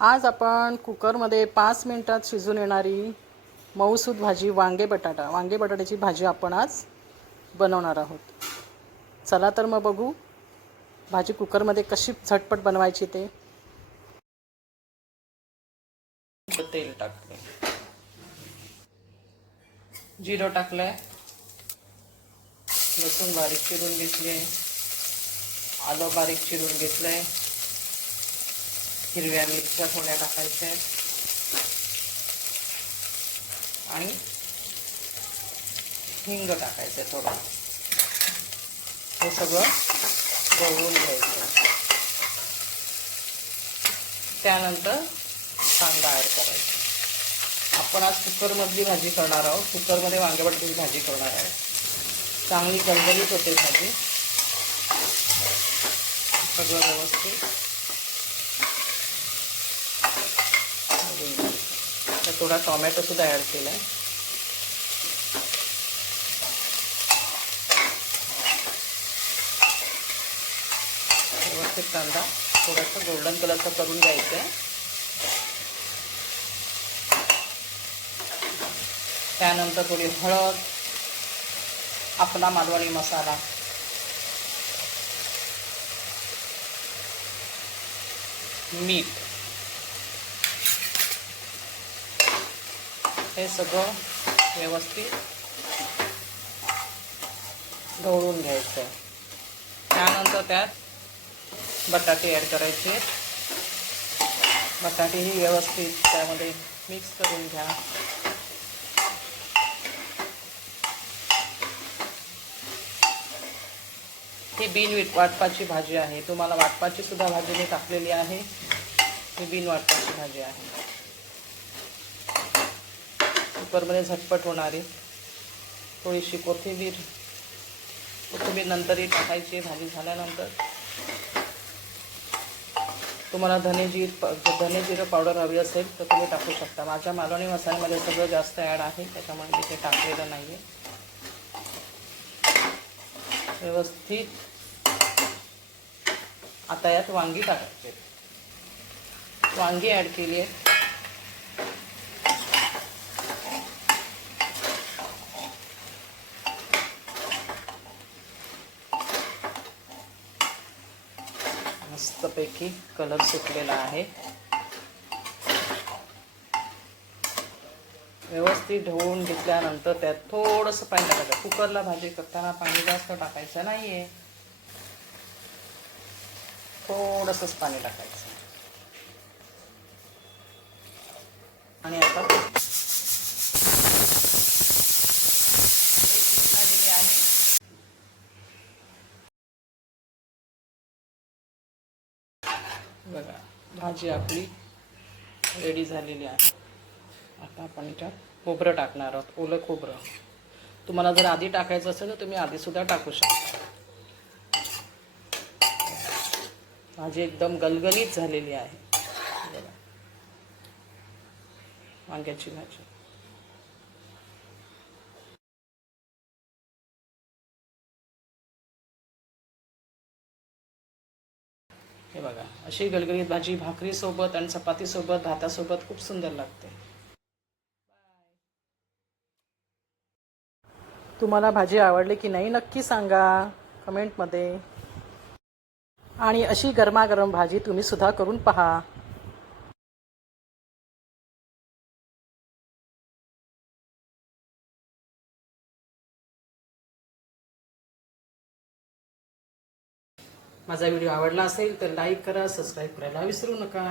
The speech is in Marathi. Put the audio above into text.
आज आपण कुकरमध्ये 5 मिनिटात शिजून येणारी मऊसूद भाजी वांगे बटाट्याची भाजी आपण आज बनवणार आहोत। चला तर मग बघू भाजी कुकरमध्ये कशी झटपट बनवायची ते। तेल टाकले, जिरं टाकलंय, लसूण बारीक चिरून घेतले, आलं बारीक चिरून घेतलंय, हिरव्या मिरच्या थोड्या टाकायच्या आणि हिंग टाकायचं थोडं। हे सगळं ढवळून घ्यायचं। त्यानंतर कांदा ॲड करायचा। आपण आज कुकरमधली भाजी करणार आहोत, कुकरमध्ये वांगे बटाट्याची भाजी करणार आहे। चांगली गलगलीत होते भाजी। सगळं व्यवस्थित थोडा टोमॅटो सुद्धा ॲड केला आहे। व्यवस्थित कांदा थोडासा गोल्डन कलरचा करून घ्यायचा आहे। त्यानंतर थोडी हळद, आपला मालवणी मसाला, मीठ, हे सगळं व्यवस्थित ढवळून घ्यायचं। त्यानंतर त्यात बटाटे ॲड करायचे। बटाटेही व्यवस्थित त्यामध्ये मिक्स करून घ्या। ही बिन वाटपाची भाजी आहे। तुम्हाला वाटपाची सुद्धा भाजी मी टाकलेली आहे। ही बिन वाटपाची भाजी आहे, कुकरमध्ये झटपट होणारी। थोडीशी कोथिंबीर नंतरही टाकायची भाजी झाल्यानंतर। तुम्हाला धने जिरं पावडर हवी असेल तर तुम्ही टाकू शकता। माझ्या मालवणी मसाल्यामध्ये सगळं जास्त ॲड आहे, त्याच्यामुळे मी ते टाकलेलं नाही आहे। व्यवस्थित आता यात वांगी टाकायचे। वांगी ॲड केली आहे। मस्तपैकी कलर सुटलेला आहे। व्यवस्थित ढवळून घेतल्यानंतर त्यात थोडंसं पाणी टाकायचं। कुकरला भाजी करताना पाणी जास्त टाकायचं नाही आहे, थोडंसंच पाणी टाकायचं। आणि आता बघा भाजी आपली रेडी झालेली आहे। आता आपण त्यात खोबरं टाकणार आहोत, ओलं खोबरं। तुम्हाला जर आधी टाकायचं असेल तर तुम्ही आधीसुद्धा टाकू शकता। भाजी एकदम गलगलीत झालेली आहे। बघा वांग्याची भाजी। हे बघा अशी गलगलीत भाजी भाकरीसोबत आणि चपातीसोबत, भातासोबत खूप सुंदर लागते। तुम्हाला भाजी आवडली की नाही नक्की सांगा कमेंटमध्ये। आणि अशी गरमागरम भाजी तुम्ही सुद्धा करून पहा। माझा व्हिडिओ आवडला असेल तर लाईक करा, सबस्क्राईब करायला विसरू नका।